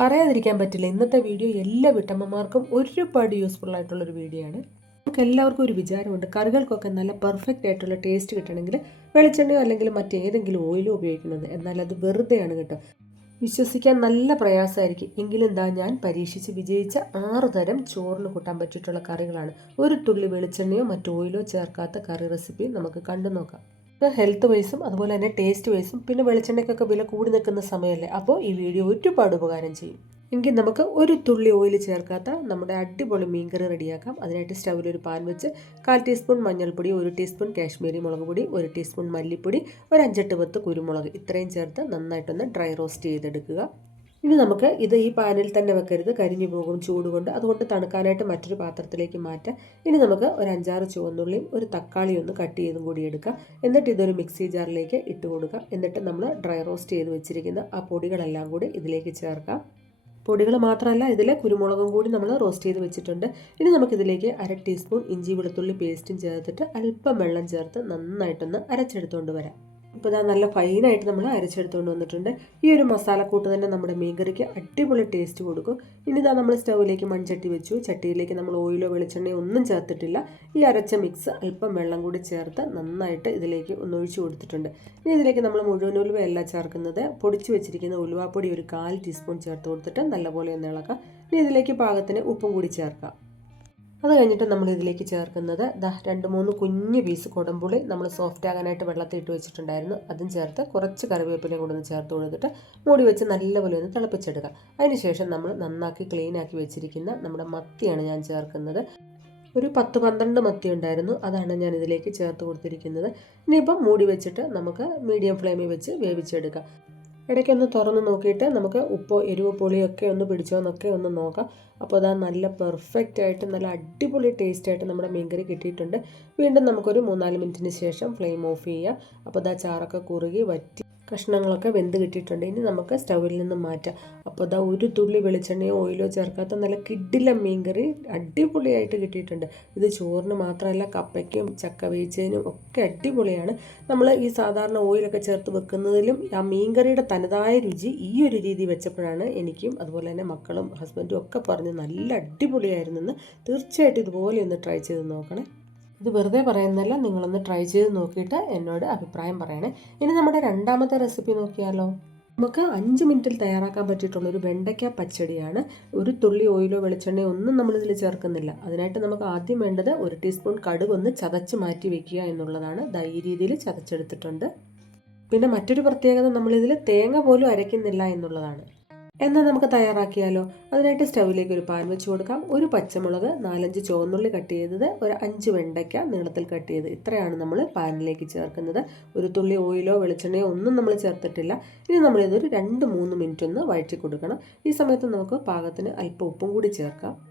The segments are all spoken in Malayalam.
പറയാതിരിക്കാൻ പറ്റില്ല. ഇന്നത്തെ വീഡിയോ എല്ലാ വിട്ടമ്മമാർക്കും ഒരുപാട് യൂസ്ഫുൾ ആയിട്ടുള്ളൊരു വീഡിയോ ആണ്. നമുക്ക് എല്ലാവർക്കും ഒരു വിചാരമുണ്ട്. കറികൾക്കൊക്കെ നല്ല പെർഫെക്റ്റ് ആയിട്ടുള്ള ടേസ്റ്റ് കിട്ടണമെങ്കിൽ വെളിച്ചെണ്ണയോ അല്ലെങ്കിൽ മറ്റേതെങ്കിലും ഓയിലോ ഉപയോഗിക്കുന്നത് എന്നാൽ അത് വെറുതെയാണ് കേട്ടോ. വിശ്വസിക്കാൻ നല്ല പ്രയാസമായിരിക്കും. എങ്കിലും എന്താ ഞാൻ പരീക്ഷിച്ച് വിജയിച്ച ആറ് തരം ചോറിന് കൂട്ടാൻ പറ്റിയിട്ടുള്ള കറികളാണ്. ഒരു തുള്ളി വെളിച്ചെണ്ണയോ മറ്റു ഓയിലോ ചേർക്കാത്ത കറി റെസിപ്പി നമുക്ക് കണ്ടു നോക്കാം ഹെൽത്ത് വൈസും അതുപോലെ തന്നെ ടേസ്റ്റ് വൈസും പിന്നെ വെളിച്ചെണ്ണയ്ക്കൊക്കെ വില കൂടി നിൽക്കുന്ന സമയമല്ലേ? അപ്പോൾ ഈ വീഡിയോ ഒരുപാട് ഉപകാരം ചെയ്യും. എങ്കിൽ നമുക്ക് ഒരു തുള്ളി ഓയിൽ ചേർക്കാത്ത നമ്മുടെ അടിപൊളി മീൻകറി റെഡിയാക്കാം. അതിനായിട്ട് സ്റ്റൗവിൽ ഒരു പാൻ വെച്ച് കാൽ ടീസ്പൂൺ മഞ്ഞൾപ്പൊടി ഒരു ടീസ്പൂൺ കാശ്മീരി മുളക് പൊടി ഒരു ടീസ്പൂൺ മല്ലിപ്പൊടി ഒരു അഞ്ചെട്ട് പത്ത് കുരുമുളക്. ഇത്രയും ചേർത്ത് നന്നായിട്ടൊന്ന് ഡ്രൈ റോസ്റ്റ് ചെയ്തെടുക്കുക. ഇനി നമുക്ക് ഇത് ഈ പാനിൽ തന്നെ വെക്കരുത്. കരിഞ്ഞു പോകും ചൂടുകൊണ്ട് അതുകൊണ്ട് തണുക്കാനായിട്ട് മറ്റൊരു പാത്രത്തിലേക്ക് മാറ്റാം. ഇനി നമുക്ക് ഒരു അഞ്ചാറ് ചുവന്നുള്ളിയും ഒരു തക്കാളി ഒന്ന് കട്ട് ചെയ്തും കൂടി എടുക്കാം. എന്നിട്ട് ഇതൊരു മിക്സി ജാറിലേക്ക് ഇട്ട് കൊടുക്കാം. എന്നിട്ട് നമ്മൾ ഡ്രൈ റോസ്റ്റ് ചെയ്ത് വെച്ചിരിക്കുന്ന ആ പൊടികളെല്ലാം കൂടി ഇതിലേക്ക് ചേർക്കാം. പൊടികൾ മാത്രമല്ല ഇതിൽ കുരുമുളകും കൂടി നമ്മൾ റോസ്റ്റ് ചെയ്ത് വെച്ചിട്ടുണ്ട്. ഇനി നമുക്കിതിലേക്ക് അര ടീസ്പൂൺ ഇഞ്ചി വെളുത്തുള്ളി പേസ്റ്റും ചേർത്തിട്ട് അല്പം വെള്ളം ചേർത്ത് നന്നായിട്ടൊന്ന് അരച്ചെടുത്തുകൊണ്ട് വരാം. ഇപ്പോൾ ഇതാ നല്ല ഫൈനായിട്ട് നമ്മൾ അരച്ചെടുത്തുകൊണ്ട് വന്നിട്ടുണ്ട്. ഈ ഒരു മസാലക്കൂട്ട് തന്നെ നമ്മുടെ മീൻകറിക്ക് അടിപൊളി ടേസ്റ്റ് കൊടുക്കും. ഇനി ഇതാ നമ്മൾ സ്റ്റൗവിലേക്ക് മൺചട്ടി വെച്ചു. ചട്ടിയിലേക്ക് നമ്മൾ ഓയിലോ വെളിച്ചെണ്ണയോ ഒന്നും ചേർത്തിട്ടില്ല. ഈ അരച്ച മിക്സ് അല്പം വെള്ളം കൂടി ചേർത്ത് നന്നായിട്ട് ഇതിലേക്ക് ഒന്ന് ഒഴിച്ചു കൊടുത്തിട്ടുണ്ട്. ഇനി ഇതിലേക്ക് നമ്മൾ മുഴുവൻ ഉലുവയല്ല ചേർക്കുന്നത്. പൊടിച്ചു വെച്ചിരിക്കുന്ന ഉലുവാപ്പൊടി ഒരു കാൽ ടീസ്പൂൺ ചേർത്ത് കൊടുത്തിട്ട് നല്ലപോലെ ഒന്ന് ഇളക്കാം. ഇനി ഇതിലേക്ക് പാകത്തിന് ഉപ്പും കൂടി ചേർക്കാം. അത് കഴിഞ്ഞിട്ട് നമ്മൾ ഇതിലേക്ക് ചേർക്കുന്നത് ദാ രണ്ട് മൂന്ന് കുഞ്ഞ് പീസ് കുടമ്പുളി നമ്മൾ സോഫ്റ്റ് ആകാനായിട്ട് വെള്ളത്തിൽ ഇട്ട് വെച്ചിട്ടുണ്ടായിരുന്നു. അതും ചേർത്ത് കുറച്ച് കറിവേപ്പിലയും കൂടെ ഒന്ന് ചേർത്ത് കൊടുത്തിട്ട് മൂടി വെച്ച് നല്ലപോലെ ഒന്ന് തിളപ്പിച്ചെടുക്കുക. അതിനുശേഷം നമ്മൾ നന്നാക്കി ക്ലീൻ ആക്കി വെച്ചിരിക്കുന്ന നമ്മുടെ മത്തിയാണ് ഞാൻ ചേർക്കുന്നത്. ഒരു പത്ത് പന്ത്രണ്ട് മത്തി ഉണ്ടായിരുന്നു. അതാണ് ഞാൻ ഇതിലേക്ക് ചേർത്ത് കൊടുത്തിരിക്കുന്നത്. ഇനിയിപ്പം മൂടി വെച്ചിട്ട് നമുക്ക് മീഡിയം ഫ്ലെയിമിൽ വെച്ച് വേവിച്ചെടുക്കാം. ഇടയ്ക്കൊന്ന് തുറന്ന് നോക്കിയിട്ട് നമുക്ക് ഉപ്പോ എരിവ് പുളിയൊക്കെ ഒന്ന് പിടിച്ചോന്നൊക്കെ ഒന്ന് നോക്കാം. അപ്പോൾ അതാ നല്ല പെർഫെക്റ്റ് ആയിട്ട് നല്ല അടിപൊളി ടേസ്റ്റ് ആയിട്ട് നമ്മുടെ മീൻകറി കിട്ടിയിട്ടുണ്ട്. വീണ്ടും നമുക്കൊരു മൂന്നാൽ മിനിറ്റിന് ശേഷം ഫ്ലെയിം ഓഫ് ചെയ്യാം. അപ്പോൾ അതാ ചാറൊക്കെ കുറുകി വറ്റി കഷ്ണങ്ങളൊക്കെ വെന്ത് കിട്ടിയിട്ടുണ്ട്. ഇനി നമുക്ക് സ്റ്റൗവിൽ നിന്ന് മാറ്റാം. അപ്പോൾ അതാ ഒരു തുള്ളി വെളിച്ചെണ്ണയോ ഓയിലോ ചേർക്കാത്ത നല്ല കിഡില മീൻകറി അടിപൊളിയായിട്ട് കിട്ടിയിട്ടുണ്ട്. ഇത് ചോറിന് മാത്രമല്ല കപ്പയ്ക്കും ചക്ക വേച്ചതിനും ഒക്കെ അടിപൊളിയാണ്. നമ്മൾ ഈ സാധാരണ ഓയിലൊക്കെ ചേർത്ത് വെക്കുന്നതിലും ആ മീൻകറിയുടെ തനതായ രുചി ഈ ഒരു രീതി വെച്ചപ്പോഴാണ് എനിക്കും അതുപോലെ തന്നെ മക്കളും ഹസ്ബൻഡും ഒക്കെ പറഞ്ഞ് നല്ല അടിപൊളിയായിരുന്നെന്ന് തീർച്ചയായിട്ടും ഇതുപോലെ ഒന്ന് ട്രൈ ചെയ്ത് നോക്കണേ. ഇത് വെറുതെ പറയുന്നതല്ല നിങ്ങളൊന്ന് ട്രൈ ചെയ്ത് നോക്കിയിട്ട് എന്നോട് അഭിപ്രായം പറയണേ. ഇനി നമ്മുടെ രണ്ടാമത്തെ റെസിപ്പി നോക്കിയാലോ? നമുക്ക് അഞ്ച് മിനിറ്റിൽ തയ്യാറാക്കാൻ പറ്റിയിട്ടുള്ള ഒരു വെണ്ടയ്ക്ക പച്ചടിയാണ്. ഒരു തുള്ളി ഓയിലോ വെളിച്ചെണ്ണയോ ഒന്നും നമ്മളിതിൽ ചേർക്കുന്നില്ല. അതിനായിട്ട് നമുക്ക് ആദ്യം വേണ്ടത് ഒരു ടീസ്പൂൺ കടുക് ഒന്ന് ചതച്ച് മാറ്റി വെക്കുക എന്നുള്ളതാണ് ഈ രീതിയിൽ ചതച്ചെടുത്തിട്ടുണ്ട്. പിന്നെ മറ്റൊരു പ്രത്യേകത നമ്മളിതിൽ തേങ്ങ പോലും അരയ്ക്കുന്നില്ല എന്നുള്ളതാണ്. എന്നാൽ നമുക്ക് തയ്യാറാക്കിയാലോ? അതിനായിട്ട് സ്റ്റൗവിലേക്ക് ഒരു പാൻ വെച്ച് കൊടുക്കാം. ഒരു പച്ചമുളക് നാലഞ്ച് ചുവന്നുള്ളി കട്ട് ചെയ്തത് ഒരു അഞ്ച് വെണ്ടയ്ക്ക നീളത്തിൽ കട്ട് ചെയ്ത് ഇത്രയാണ് നമ്മൾ പാനിലേക്ക് ചേർക്കുന്നത്. ഒരു തുള്ളി ഓയിലോ വെളിച്ചെണ്ണയോ ഒന്നും നമ്മൾ ചേർത്തിട്ടില്ല. ഇനി നമ്മളിതൊരു രണ്ട് മൂന്ന് മിനിറ്റ് ഒന്ന് വഴറ്റി കൊടുക്കണം. ഈ സമയത്ത് നമുക്ക് പാകത്തിന് അല്പം ഉപ്പും കൂടി ചേർക്കാം.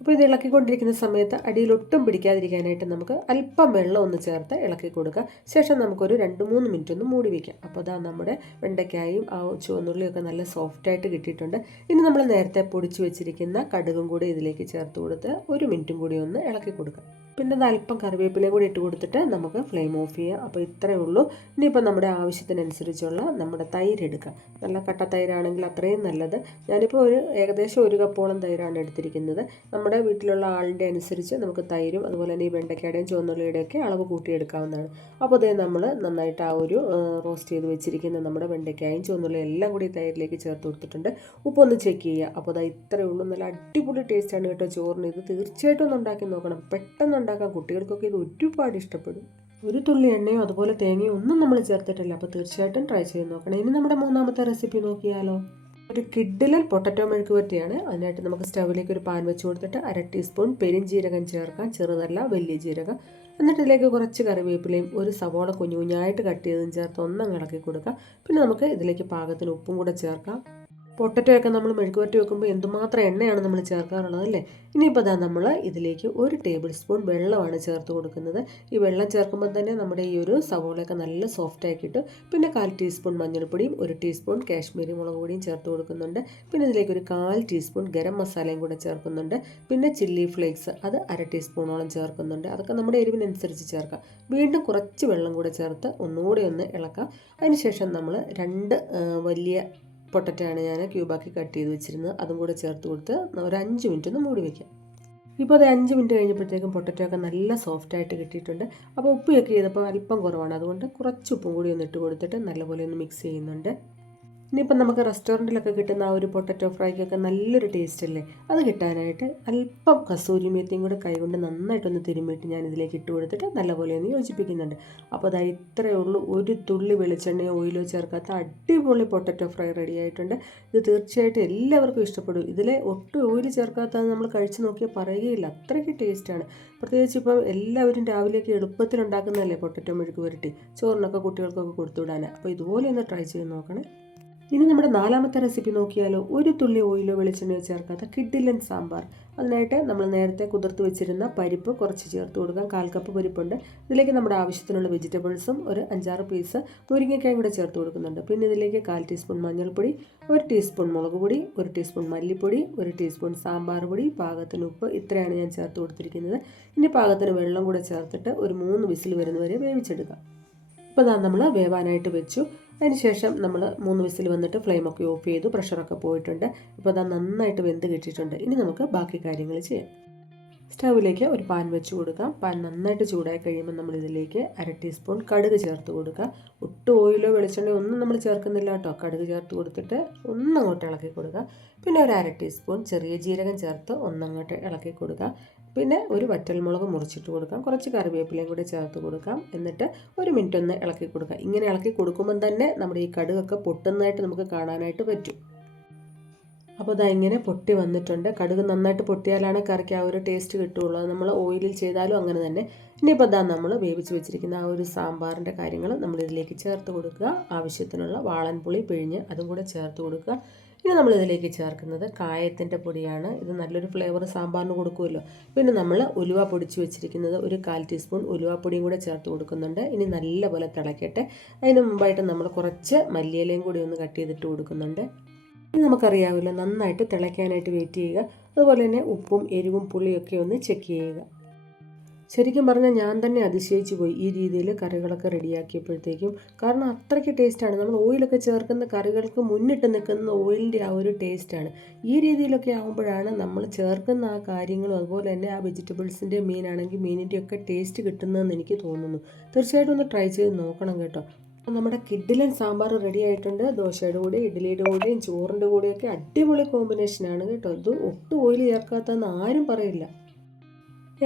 അപ്പോൾ ഇത് ഇളക്കിക്കൊണ്ടിരിക്കുന്ന സമയത്ത് അടിയിൽ ഒട്ടും പിടിക്കാതിരിക്കാനായിട്ട് നമുക്ക് അല്പം വെള്ളം ഒന്ന് ചേർത്ത് ഇളക്കി കൊടുക്കുക. ശേഷം നമുക്കൊരു രണ്ട് മൂന്ന് മിനിറ്റ് ഒന്ന് മൂടി വയ്ക്കാം അപ്പോൾ അതാ നമ്മുടെ വെണ്ടയ്ക്കായും ആ ചുവന്നുള്ളിയൊക്കെ നല്ല സോഫ്റ്റായിട്ട് കിട്ടിയിട്ടുണ്ട്. ഇനി നമ്മൾ നേരത്തെ പൊടിച്ച് വെച്ചിരിക്കുന്ന കടുകും കൂടി ഇതിലേക്ക് ചേർത്ത് കൊടുത്ത് ഒരു മിനിറ്റും കൂടി ഒന്ന് ഇളക്കി കൊടുക്കുക പിന്നെ അല്പം കറിവേപ്പിലയും കൂടി ഇട്ട് കൊടുത്തിട്ട് നമുക്ക് ഫ്ലെയിം ഓഫ് ചെയ്യാം. അപ്പോൾ ഇത്രയേ ഉള്ളൂ. ഇനിയിപ്പോൾ നമ്മുടെ ആവശ്യത്തിനനുസരിച്ചുള്ള നമ്മുടെ തൈര് എടുക്കുക നല്ല കട്ട തൈരാണെങ്കിൽ അത്രയും നല്ലത്. ഞാനിപ്പോൾ ഒരു ഏകദേശം ഒരു കപ്പോളം തൈരാണ് എടുത്തിരിക്കുന്നത്. നമ്മുടെ വീട്ടിലുള്ള ആളിന്റെ അനുസരിച്ച് നമുക്ക് തൈരും അതുപോലെ തന്നെ ഈ വെണ്ടയ്ക്കയുടെയും ചുവന്നുള്ളിയുടെയൊക്കെ അളവ് കൂട്ടിയെടുക്കാവുന്നതാണ്. അപ്പോൾ അതേ നമ്മൾ നന്നായിട്ട് ആ ഒരു റോസ്റ്റ് ചെയ്ത് വെച്ചിരിക്കുന്ന നമ്മുടെ വെണ്ടയ്ക്കായും ചുവന്നുള്ളിയും എല്ലാം കൂടി തൈരിലേക്ക് ചേർത്ത് കൊടുത്തിട്ടുണ്ട്. ഉപ്പൊന്ന് ചെക്ക് ചെയ്യുക. അപ്പോൾ അതാ ഇത്രയേ ഉള്ളൂ. നല്ല അടിപൊളി ടേസ്റ്റാണ് കേട്ടോ ചോറിന്. ഇത് തീർച്ചയായിട്ടും ഒന്ന് ഉണ്ടാക്കി നോക്കണം. പെട്ടെന്ന് ഉണ്ടാക്കാം കുട്ടികൾക്കൊക്കെ ഇത് ഒരുപാട് ഇഷ്ടപ്പെടും. ഒരു തുള്ളി എണ്ണയോ അതുപോലെ തേങ്ങയോ ഒന്നും നമ്മൾ ചേർത്തിട്ടില്ല. അപ്പോൾ തീർച്ചയായിട്ടും ട്രൈ ചെയ്ത് നോക്കണം. ഇനി നമ്മുടെ മൂന്നാമത്തെ റെസിപ്പി നോക്കിയാലോ? ഒരു കിഡിലൽ പൊട്ടറ്റോ മെഴുക്ക് പറ്റിയാണ് അതിനായിട്ട് നമുക്ക് സ്റ്റവിലേക്ക് ഒരു പാൻ വെച്ച് കൊടുത്തിട്ട് അര ടീസ്പൂൺ പെരിഞ്ജീരകം ചേർക്കാം. ചെറുതല്ല വലിയ ജീരകം. എന്നിട്ട് ഇതിലേക്ക് കുറച്ച് കറിവേപ്പിലയും ഒരു സവോള കുഞ്ഞു കുഞ്ഞായിട്ട് കട്ട് ചെയ്തും ചേർത്ത് ഒന്നങ്ങ് ഇളക്കി കൊടുക്കാം. പിന്നെ നമുക്ക് ഇതിലേക്ക് പാകത്തിന് ഉപ്പും കൂടെ ചേർക്കാം. പൊട്ടറ്റോ ഒക്കെ നമ്മൾ മെഴുകുവരട്ടി വെക്കുമ്പോൾ എന്തുമാത്രം എണ്ണയാണ് നമ്മൾ ചേർക്കാറുള്ളത് അല്ലേ? ഇനിയിപ്പോൾ അതാ നമ്മൾ ഇതിലേക്ക് ഒരു ടേബിൾ സ്പൂൺ വെള്ളമാണ് ചേർത്ത് കൊടുക്കുന്നത്. ഈ വെള്ളം ചേർക്കുമ്പോൾ തന്നെ നമ്മുടെ ഈ ഒരു സവോളയൊക്കെ നല്ല സോഫ്റ്റ് ആക്കിയിട്ട് പിന്നെ കാൽ ടീസ്പൂൺ മഞ്ഞൾപ്പൊടിയും ഒരു ടീസ്പൂൺ കാശ്മീരി മുളക് പൊടിയും ചേർത്ത് കൊടുക്കുന്നുണ്ട്. പിന്നെ ഇതിലേക്ക് ഒരു കാൽ ടീസ്പൂൺ ഗരം മസാലയും കൂടെ ചേർക്കുന്നുണ്ട്. പിന്നെ ചില്ലി ഫ്ലേക്സ് അത് അര ടീസ്പൂണോളം ചേർക്കുന്നുണ്ട്. അതൊക്കെ നമ്മുടെ എരിവിനനുസരിച്ച് ചേർക്കാം. വീണ്ടും കുറച്ച് വെള്ളം കൂടെ ചേർത്ത് ഒന്നുകൂടി ഒന്ന് ഇളക്കാം. അതിനുശേഷം നമ്മൾ രണ്ട് വലിയ പൊട്ടറ്റയാണ് ഞാൻ ക്യൂബാക്കി കട്ട് ചെയ്ത് വെച്ചിരുന്നത്. അതും കൂടെ ചേർത്ത് കൊടുത്ത് ഒരു അഞ്ച് മിനിറ്റ് ഒന്ന് മൂടി വയ്ക്കാം ഇപ്പോൾ അത് അഞ്ച് മിനിറ്റ് കഴിഞ്ഞപ്പോഴത്തേക്കും പൊട്ടറ്റോ ഒക്കെ നല്ല സോഫ്റ്റ് ആയിട്ട് കിട്ടിയിട്ടുണ്ട്. അപ്പോൾ ഉപ്പ് ചെക്ക് ചെയ്തപ്പോൾ അല്പം കുറവാണ്. അതുകൊണ്ട് കുറച്ച് ഉപ്പും കൂടി ഒന്ന് ഇട്ട് കൊടുത്തിട്ട് നല്ലപോലെ ഒന്ന് മിക്സ് ചെയ്യുന്നുണ്ട്. ഇനിയിപ്പം നമുക്ക് റെസ്റ്റോറന്റിലൊക്കെ കിട്ടുന്ന ആ ഒരു പൊട്ടറ്റോ ഫ്രൈക്കൊക്കെ നല്ലൊരു ടേസ്റ്റ് അല്ലേ അത് കിട്ടാനായിട്ട് അല്പം കസൂരി മേത്തിയും കൂടെ കൈകൊണ്ട് നന്നായിട്ടൊന്ന് തിരുമ്മിയിട്ട് ഞാൻ ഇതിലേക്ക് ഇട്ട് കൊടുത്തിട്ട് നല്ലപോലെ ഒന്ന് യോജിപ്പിക്കുന്നുണ്ട്. അപ്പോൾ അതായത് ഇത്രയേ ഉള്ളൂ. ഒരു തുള്ളി വെളിച്ചെണ്ണയോ ഓയിലോ ചേർക്കാത്ത അടിപൊളി പൊട്ടറ്റോ ഫ്രൈ റെഡി ആയിട്ടുണ്ട്. ഇത് തീർച്ചയായിട്ടും എല്ലാവർക്കും ഇഷ്ടപ്പെടും. ഇതിലെ ഒട്ടും ഓയിൽ ചേർക്കാത്തത് നമ്മൾ കഴിച്ചു നോക്കിയാൽ പറയുകയില്ല. അത്രയ്ക്ക് ടേസ്റ്റാണ്. പ്രത്യേകിച്ച് ഇപ്പം എല്ലാവരും രാവിലെയൊക്കെ എളുപ്പത്തിൽ ഉണ്ടാക്കുന്നതല്ലേ പൊട്ടറ്റോ മെഴുക്ക് പുരട്ടി? ചോറിനൊക്കെ കുട്ടികൾക്കൊക്കെ കൊടുത്തുവിടാനാണ്. അപ്പോൾ ഇതുപോലെ ഒന്ന് ട്രൈ ചെയ്ത് നോക്കണേ. ഇനി നമ്മുടെ നാലാമത്തെ റെസിപ്പി നോക്കിയാലോ? ഒരു തുള്ളി ഓയിലോ വെളിച്ചെണ്ണയോ ചേർക്കാത്ത കിഡിലൻ സാമ്പാർ. അതിനായിട്ട് നമ്മൾ നേരത്തെ കുതിർത്ത് വെച്ചിരുന്ന പരിപ്പ് കുറച്ച് ചേർത്ത് കൊടുക്കാം. കാൽ കപ്പ് പരിപ്പുണ്ട്. ഇതിലേക്ക് നമ്മുടെ ആവശ്യത്തിനുള്ള വെജിറ്റബിൾസും ഒരു അഞ്ചാറ് പീസ് മുരിങ്ങക്കായും കൂടെ ചേർത്ത് കൊടുക്കുന്നുണ്ട്. പിന്നെ ഇതിലേക്ക് കാൽ ടീസ്പൂൺ മഞ്ഞൾപ്പൊടി ഒരു ടീസ്പൂൺ മുളക് പൊടി ഒരു ടീസ്പൂൺ മല്ലിപ്പൊടി ഒരു ടീസ്പൂൺ സാമ്പാർ പൊടി പാകത്തിന് ഉപ്പ്. ഇത്രയാണ് ഞാൻ ചേർത്ത് കൊടുത്തിരിക്കുന്നത്. ഇനി പാകത്തിന് വെള്ളം കൂടെ ചേർത്തിട്ട് ഒരു മൂന്ന് വിസിൽ വരുന്നവരെ വേവിച്ചെടുക്കാം. ഇപ്പോൾ നമ്മൾ വേവാനായിട്ട് വെച്ചു. അതിനുശേഷം നമ്മൾ മൂന്ന് വിസിൽ വന്നിട്ട് ഫ്ലെയിമൊക്കെ ഓഫ് ചെയ്തു പ്രഷറൊക്കെ പോയിട്ടുണ്ട്. ഇപ്പോൾ അത് നന്നായിട്ട് വെന്ത് കിട്ടിയിട്ടുണ്ട്. ഇനി നമുക്ക് ബാക്കി കാര്യങ്ങൾ ചെയ്യാം. സ്റ്റൗവിലേക്ക് ഒരു പാൻ വെച്ച് കൊടുക്കാം. പാൻ നന്നായിട്ട് ചൂടായി കഴിയുമ്പോൾ നമ്മൾ ഇതിലേക്ക് അര ടീസ്പൂൺ കടുക് ചേർത്ത് കൊടുക്കുക ഒട്ടും ഓയിലോ വെളിച്ചെണ്ണയോ ഒന്നും നമ്മൾ ചേർക്കുന്നില്ല കേട്ടോ. കടുക് ചേർത്ത് കൊടുത്തിട്ട് ഒന്നങ്ങോട്ട് ഇളക്കി കൊടുക്കുക പിന്നെ ഒരു അര ടീസ്പൂൺ ചെറിയ ജീരകം ചേർത്ത് ഒന്നങ്ങോട്ട് ഇളക്കി കൊടുക്കുക പിന്നെ ഒരു വറ്റൽമുളക് മുറിച്ചിട്ട് കൊടുക്കാം. കുറച്ച് കറിവേപ്പിലയും കൂടി ചേർത്ത് കൊടുക്കാം. എന്നിട്ട് ഒരു മിനിറ്റ് ഒന്ന് ഇളക്കി കൊടുക്കാം. ഇങ്ങനെ ഇളക്കി കൊടുക്കുമ്പം തന്നെ നമ്മുടെ ഈ കടുകൊക്കെ പൊട്ടുന്നതായിട്ട് നമുക്ക് കാണാനായിട്ട് പറ്റും. അപ്പോൾ ഇതാ ഇങ്ങനെ പൊട്ടി വന്നിട്ടുണ്ട്. കടുക് നന്നായിട്ട് പൊട്ടിയാലാണ് കറിക്ക് ആ ഒരു ടേസ്റ്റ് കിട്ടുകയുള്ളൂ. അത് നമ്മൾ ഓയിലിൽ ചെയ്താലും അങ്ങനെ തന്നെ. ഇനിയിപ്പോൾ ഇതാ നമ്മൾ വേവിച്ച് വെച്ചിരിക്കുന്ന ആ ഒരു സാമ്പാറിന്റെ കാര്യങ്ങൾ നമ്മൾ ഇതിലേക്ക് ചേർത്ത് കൊടുക്കുക. ആവശ്യത്തിനുള്ള വാളൻപുളി പിഴിഞ്ഞ് അതും കൂടെ ചേർത്ത് കൊടുക്കുക. ഇനി നമ്മൾ ഇതിലേക്ക് ചേർക്കുന്നത് കായത്തിന്റെ പൊടിയാണ്. ഇത് നല്ലൊരു ഫ്ലേവർ സാമ്പാറിന് കൊടുക്കുമല്ലോ. പിന്നെ നമ്മൾ ഉലുവ പൊടിച്ച് വെച്ചിരിക്കുന്നത് ഒരു കാൽ ടീസ്പൂൺ ഉലുവാപ്പൊടിയും കൂടെ ചേർത്ത് കൊടുക്കുന്നുണ്ട്. ഇനി നല്ലപോലെ തിളക്കട്ടെ. അതിന് മുമ്പായിട്ട് നമ്മൾ കുറച്ച് മല്ലിയിലയും കൂടി ഒന്ന് കട്ട് ചെയ്തിട്ട് കൊടുക്കുന്നുണ്ട്. ഇനി നമുക്കറിയാമല്ലോ നന്നായിട്ട് തിളയ്ക്കാനായിട്ട് വെയിറ്റ് ചെയ്യുക. അതുപോലെ തന്നെ ഉപ്പും എരിവും പുളിയൊക്കെ ഒന്ന് ചെക്ക് ചെയ്യുക. ശരിക്കും പറഞ്ഞാൽ ഞാൻ തന്നെ അതിശയിച്ചു പോയി. ഈ രീതിയിൽ കറികളൊക്കെ റെഡിയാക്കിയപ്പോഴത്തേക്കും. കാരണം അത്രയ്ക്ക് ടേസ്റ്റാണ് നമ്മൾ ഓയിലൊക്കെ ചേർക്കുന്ന കറികൾക്ക് മുന്നിട്ട് നിൽക്കുന്ന ഓയിലിന്റെ ആ ഒരു ടേസ്റ്റാണ് ഈ രീതിയിലൊക്കെ ആകുമ്പോഴാണ് നമ്മൾ ചേർക്കുന്ന ആ കാര്യങ്ങളും അതുപോലെ തന്നെ ആ വെജിറ്റബിൾസിന്റെ മീനാണെങ്കിൽ മീനിന്റെയൊക്കെ ടേസ്റ്റ് കിട്ടുന്നതെന്ന് എനിക്ക് തോന്നുന്നു. തീർച്ചയായിട്ടും ഒന്ന് ട്രൈ ചെയ്ത് നോക്കണം കേട്ടോ. നമ്മുടെ കിഡിലൻ സാമ്പാർ റെഡി ആയിട്ടുണ്ട്. ദോശയുടെ കൂടെ ഇഡ്ഡലിയുടെ കൂടെയും ചോറിന്റെ കൂടെയൊക്കെ അടിപൊളി കോമ്പിനേഷനാണ് കേട്ടോ. ഇത് ഒട്ടും ഓയിൽ ചേർക്കാത്തതെന്ന് ആരും പറയില്ല.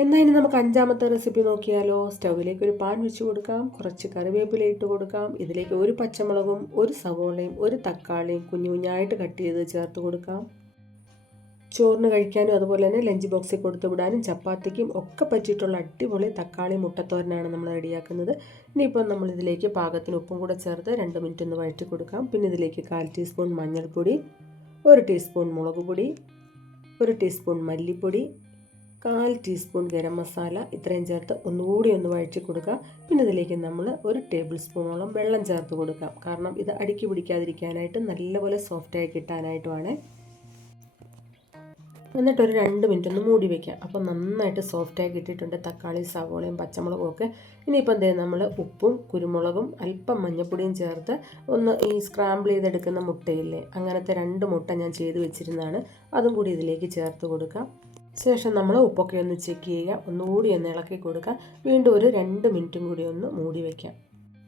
എന്നാൽ ഇനി നമുക്ക് അഞ്ചാമത്തെ റെസിപ്പി നോക്കിയാലോ? സ്റ്റൗവിലേക്ക് ഒരു പാൻ വെച്ച് കൊടുക്കാം. കുറച്ച് കറിവേപ്പില ഇട്ട് കൊടുക്കാം. ഇതിലേക്ക് ഒരു പച്ചമുളകും ഒരു സവോളയും ഒരു തക്കാളിയും കുഞ്ഞു കുഞ്ഞായിട്ട് കട്ട് ചെയ്ത് ചേർത്ത് കൊടുക്കാം. ചോറിന് കഴിക്കാനും അതുപോലെ തന്നെ ലഞ്ച് ബോക്സിൽ കൊടുത്തു വിടാനും ചപ്പാത്തിക്കും ഒക്കെ പറ്റിയിട്ടുള്ള അടിപൊളി തക്കാളി മുട്ടത്തോരനാണ് നമ്മൾ റെഡിയാക്കുന്നത്. ഇനിയിപ്പോൾ നമ്മൾ ഇതിലേക്ക് പാകത്തിന് ഉപ്പും കൂടെ ചേർത്ത് രണ്ട് മിനിറ്റ് ഒന്ന് വഴറ്റി കൊടുക്കാം. പിന്നെ ഇതിലേക്ക് കാൽ ടീസ്പൂൺ മഞ്ഞൾപ്പൊടി ഒരു ടീസ്പൂൺ മുളക് പൊടി ഒരു ടീസ്പൂൺ മല്ലിപ്പൊടി കാൽ ടീസ്പൂൺ ഗരം മസാല ഇത്രയും ചേർത്ത് ഒന്നുകൂടി ഒന്ന് വഴറ്റി കൊടുക്കുക പിന്നെ ഇതിലേക്ക് നമ്മൾ ഒരു ടേബിൾ സ്പൂണോളം വെള്ളം ചേർത്ത് കൊടുക്കാം. കാരണം ഇത് അടുക്കി പിടിക്കാതിരിക്കാനായിട്ട് നല്ലപോലെ സോഫ്റ്റായി കിട്ടാനായിട്ടുമാണ്. എന്നിട്ട് ഒരു രണ്ട് മിനിറ്റ് ഒന്ന് മൂടി വയ്ക്കുക അപ്പോൾ നന്നായിട്ട് സോഫ്റ്റായി കിട്ടിയിട്ടുണ്ട് തക്കാളി സവോളയും പച്ചമുളകും ഒക്കെ. ഇനിയിപ്പോൾ എന്തേ നമ്മൾ ഉപ്പും കുരുമുളകും അല്പം മഞ്ഞൾപ്പൊടിയും ചേർത്ത് ഒന്ന് ഈ സ്ക്രാമ്പിൾ ചെയ്തെടുക്കുന്ന മുട്ടയില്ലേ അങ്ങനത്തെ രണ്ട് മുട്ട ഞാൻ ചെയ്ത് വെച്ചിരുന്നതാണ്. അതും കൂടി ഇതിലേക്ക് ചേർത്ത് കൊടുക്കാം ശേഷം നമ്മൾ ഉപ്പൊക്കെ ഒന്ന് ചെക്ക് ചെയ്യുക. ഒന്നുകൂടി ഒന്ന് ഇളക്കി കൊടുക്കുക. വീണ്ടും ഒരു രണ്ട് മിനിറ്റും കൂടി ഒന്ന് മൂടി വയ്ക്കാം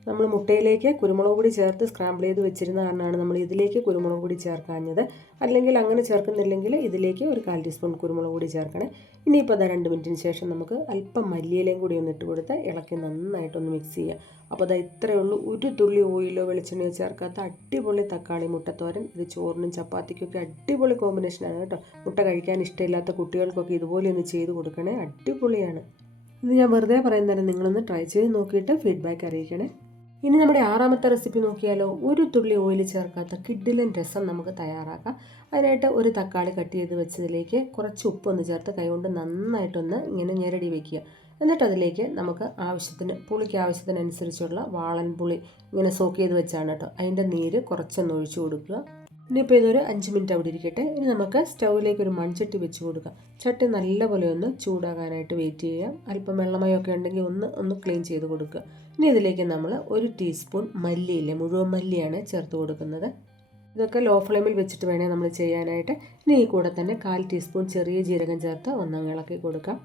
നമ്മൾ മുട്ടയിലേക്ക് കുരുമുളക് പൊടി ചേർത്ത് സ്ക്രാമ്പിൾ ചെയ്ത് വെച്ചിരുന്ന കാരണമാണ് നമ്മൾ ഇതിലേക്ക് കുരുമുളക് പൊടി ചേർക്കാഞ്ഞത്. അല്ലെങ്കിൽ അങ്ങനെ ചേർക്കുന്നില്ലെങ്കിൽ ഇതിലേക്ക് ഒരു കാൽ ടീസ്പൂൺ കുരുമുളക് പൊടി ചേർക്കണേ. ഇനിയിപ്പോൾ അതാ രണ്ട് മിനിറ്റിന് ശേഷം നമുക്ക് അല്പം മല്ലിയിലയും കൂടി ഒന്ന് ഇട്ട് കൊടുത്ത് ഇളക്കി നന്നായിട്ടൊന്ന് മിക്സ് ചെയ്യുക അപ്പോൾ അതാ ഇത്രയേ ഉള്ളൂ. ഒരു തുള്ളി ഓയിലോ വെളിച്ചെണ്ണയോ ചേർക്കാത്ത അടിപൊളി തക്കാളി മുട്ടത്തോരൻ. ഇത് ചോറിനും ചപ്പാത്തിക്കൊക്കെ അടിപൊളി കോമ്പിനേഷനാണ് കേട്ടോ. മുട്ട കഴിക്കാൻ ഇഷ്ടമില്ലാത്ത കുട്ടികൾക്കൊക്കെ ഇതുപോലെ ഒന്ന് ചെയ്ത് കൊടുക്കണേ. അടിപൊളിയാണ്. ഇത് ഞാൻ വെറുതെ പറയുന്നതല്ല. നിങ്ങളൊന്ന് ട്രൈ ചെയ്ത് നോക്കിയിട്ട് ഫീഡ്ബാക്ക് അറിയിക്കണേ. ഇനി നമ്മുടെ ആറാമത്തെ റെസിപ്പി നോക്കിയാലോ ഒരു തുള്ളി ഓയിൽ ചേർക്കാത്ത കിഡിലൻ രസം നമുക്ക് തയ്യാറാക്കാം. അതിനായിട്ട് ഒരു തക്കാളി കട്ട് ചെയ്ത് വെച്ചതിലേക്ക് കുറച്ച് ഉപ്പൊന്ന് ചേർത്ത് കൈകൊണ്ട് നന്നായിട്ടൊന്ന് ഇങ്ങനെ ഞെരടി വെക്കുക. എന്നിട്ട് അതിലേക്ക് നമുക്ക് ആവശ്യത്തിന് പുളിക്ക് ആവശ്യത്തിനനുസരിച്ചുള്ള വാളൻ പുളി ഇങ്ങനെ സോക്ക് ചെയ്ത് വെച്ചാണ് കേട്ടോ. അതിന്റെ നീര് കുറച്ചൊന്ന് ഒഴിച്ചു കൊടുക്കുക. ഇനിയിപ്പോൾ ഇതൊരു അഞ്ച് മിനിറ്റ് അവിടെ ഇരിക്കട്ടെ. ഇനി നമുക്ക് സ്റ്റൗവിലേക്ക് ഒരു മൺചട്ടി വെച്ച് കൊടുക്കാം. ചട്ടി നല്ലപോലെ ഒന്ന് ചൂടാകാനായിട്ട് വെയിറ്റ് ചെയ്യാം. അല്പം വെള്ളമയൊക്കെ ഉണ്ടെങ്കിൽ ഒന്ന് ഒന്ന് ക്ലീൻ ചെയ്ത് കൊടുക്കുക. ഇനി ഇതിലേക്ക് നമ്മൾ ഒരു ടീസ്പൂൺ മല്ലിയില്ലേ മുഴുവൻ മല്ലിയാണ് ചേർത്ത് കൊടുക്കുന്നത്. ഇതൊക്കെ ലോ ഫ്ലെയിമിൽ വെച്ചിട്ട് വേണേൽ നമ്മൾ ചെയ്യാനായിട്ട്. ഇനി ഈ കൂടെ തന്നെ കാൽ ടീസ്പൂൺ ചെറിയ ജീരകം ചേർത്ത് ഒന്നങ്ങ് ഇളക്കി കൊടുക്കാം.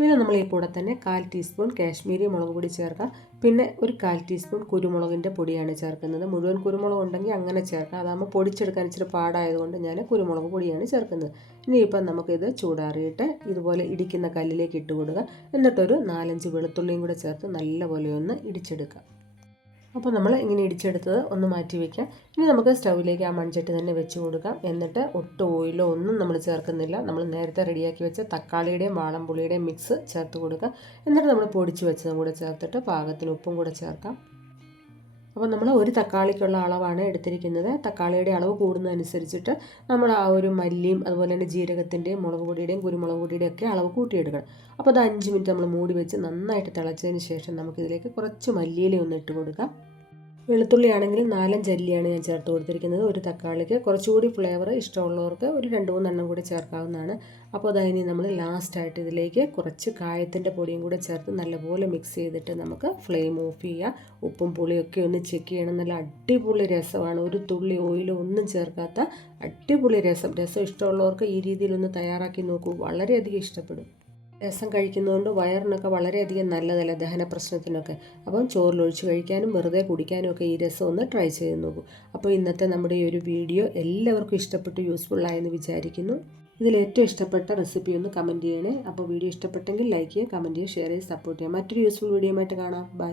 പിന്നെ നമ്മൾ ഈ കൂടെ തന്നെ കാൽ ടീസ്പൂൺ കാശ്മീരി മുളക് പൊടി ചേർക്കാം പിന്നെ ഒരു കാൽ ടീസ്പൂൺ കുരുമുളകിന്റെ പൊടിയാണ് ചേർക്കുന്നത്. മുഴുവൻ കുരുമുളക് ഉണ്ടെങ്കിൽ അങ്ങനെ ചേർക്കാം അതാകുമ്പോൾ പൊടിച്ചെടുക്കാൻ ഇച്ചിരി പാടായതുകൊണ്ട് ഞാൻ കുരുമുളക് പൊടിയാണ് ചേർക്കുന്നത്. ഇനിയിപ്പം നമുക്കിത് ചൂടാറിയിട്ട് ഇതുപോലെ ഇടിക്കുന്ന കല്ലിലേക്ക് ഇട്ട് കൊടുക്കുക. എന്നിട്ടൊരു നാലഞ്ച് വെളുത്തുള്ളിയും കൂടെ ചേർത്ത് നല്ലപോലെ ഒന്ന് ഇടിച്ചെടുക്കാം അപ്പോൾ നമ്മൾ ഇങ്ങനെ ഇടിച്ചെടുത്തത് ഒന്ന് മാറ്റി വയ്ക്കാം ഇനി നമുക്ക് സ്റ്റൗവിലേക്ക് ആ മൺചട്ടി തന്നെ വെച്ച് കൊടുക്കാം. എന്നിട്ട് ഒട്ടും ഓയിലോ ഒന്നും നമ്മൾ ചേർക്കുന്നില്ല. നമ്മൾ നേരത്തെ റെഡിയാക്കി വെച്ച തക്കാളിയുടെയും വാളംപുളിയുടെയും മിക്സ് ചേർത്ത് കൊടുക്കാം. എന്നിട്ട് നമ്മൾ പൊടിച്ച് വെച്ചതും കൂടെ ചേർത്തിട്ട് പാകത്തിന് ഉപ്പും കൂടെ ചേർക്കാം. അപ്പോൾ നമ്മൾ ഒരു തക്കാളിക്കുള്ള അളവാണ് എടുത്തിരിക്കുന്നത്. തക്കാളിയുടെ അളവ് കൂടുന്നതനുസരിച്ചിട്ട് നമ്മൾ ആ ഒരു മല്ലിയും അതുപോലെ തന്നെ ജീരകത്തിന്റെയും മുളക് പൊടിയുടെയും കുരുമുളക് പൊടിയുടെയും ഒക്കെ അളവ് കൂട്ടിയെടുക്കണം. അപ്പോൾ അത് അഞ്ച് മിനിറ്റ് നമ്മൾ മൂടി വെച്ച് നന്നായിട്ട് തിളച്ചതിന് ശേഷം നമുക്കിതിലേക്ക് കുറച്ച് മല്ലിയില ഒന്ന് ഇട്ട് കൊടുക്കാം. വെളുത്തുള്ളി ആണെങ്കിൽ നാലഞ്ച് അല്ലിയാണ് ഞാൻ ചേർത്ത് കൊടുത്തിരിക്കുന്നത്. ഒരു തക്കാളിക്ക് കുറച്ചുകൂടി ഫ്ലേവർ ഇഷ്ടമുള്ളവർക്ക് ഒരു രണ്ട് മൂന്നെണ്ണം കൂടി ചേർക്കാവുന്നതാണ്. അപ്പോൾ അതിനി നമ്മൾ ലാസ്റ്റായിട്ട് ഇതിലേക്ക് കുറച്ച് കായത്തിന്റെ പൊടിയും കൂടെ ചേർത്ത് നല്ലപോലെ മിക്സ് ചെയ്തിട്ട് നമുക്ക് ഫ്ലെയിം ഓഫ് ചെയ്യുക. ഉപ്പും പുളിയൊക്കെ ഒന്ന് ചെക്ക് ചെയ്യണം. നല്ല അടിപൊളി രസമാണ്. ഒരു തുള്ളി ഓയിലോ ഒന്നും ചേർക്കാത്ത അടിപൊളി രസം. രസം ഇഷ്ടമുള്ളവർക്ക് ഈ രീതിയിലൊന്ന് തയ്യാറാക്കി നോക്കൂ. വളരെയധികം ഇഷ്ടപ്പെടും. രസം കഴിക്കുന്നതുകൊണ്ട് വയറിനൊക്കെ വളരെയധികം നല്ലതല്ല ദഹന പ്രശ്നത്തിനൊക്കെ അപ്പം ചോറിലൊഴിച്ച് കഴിക്കാനും വെറുതെ കുടിക്കാനും ഒക്കെ ഈ രസം ഒന്ന് ട്രൈ ചെയ്ത് നോക്കൂ. അപ്പോൾ ഇന്നത്തെ നമ്മുടെ ഈ ഒരു വീഡിയോ എല്ലാവർക്കും ഇഷ്ടപ്പെട്ട് യൂസ്ഫുള്ളായെന്ന് വിചാരിക്കുന്നു. ഇതിൽ ഏറ്റവും ഇഷ്ടപ്പെട്ട റെസിപ്പി ഒന്ന് കമന്റ് ചെയ്യണേ. അപ്പോൾ വീഡിയോ ഇഷ്ടപ്പെട്ടെങ്കിൽ ലൈക്ക് ചെയ്യുക കമന്റ് ചെയ്യുക ഷെയർ ചെയ്യുക സപ്പോർട്ട് ചെയ്യുക. മറ്റൊരു യൂസ്ഫുൾ വീഡിയോ ആയിട്ട് കാണാം. ബൈ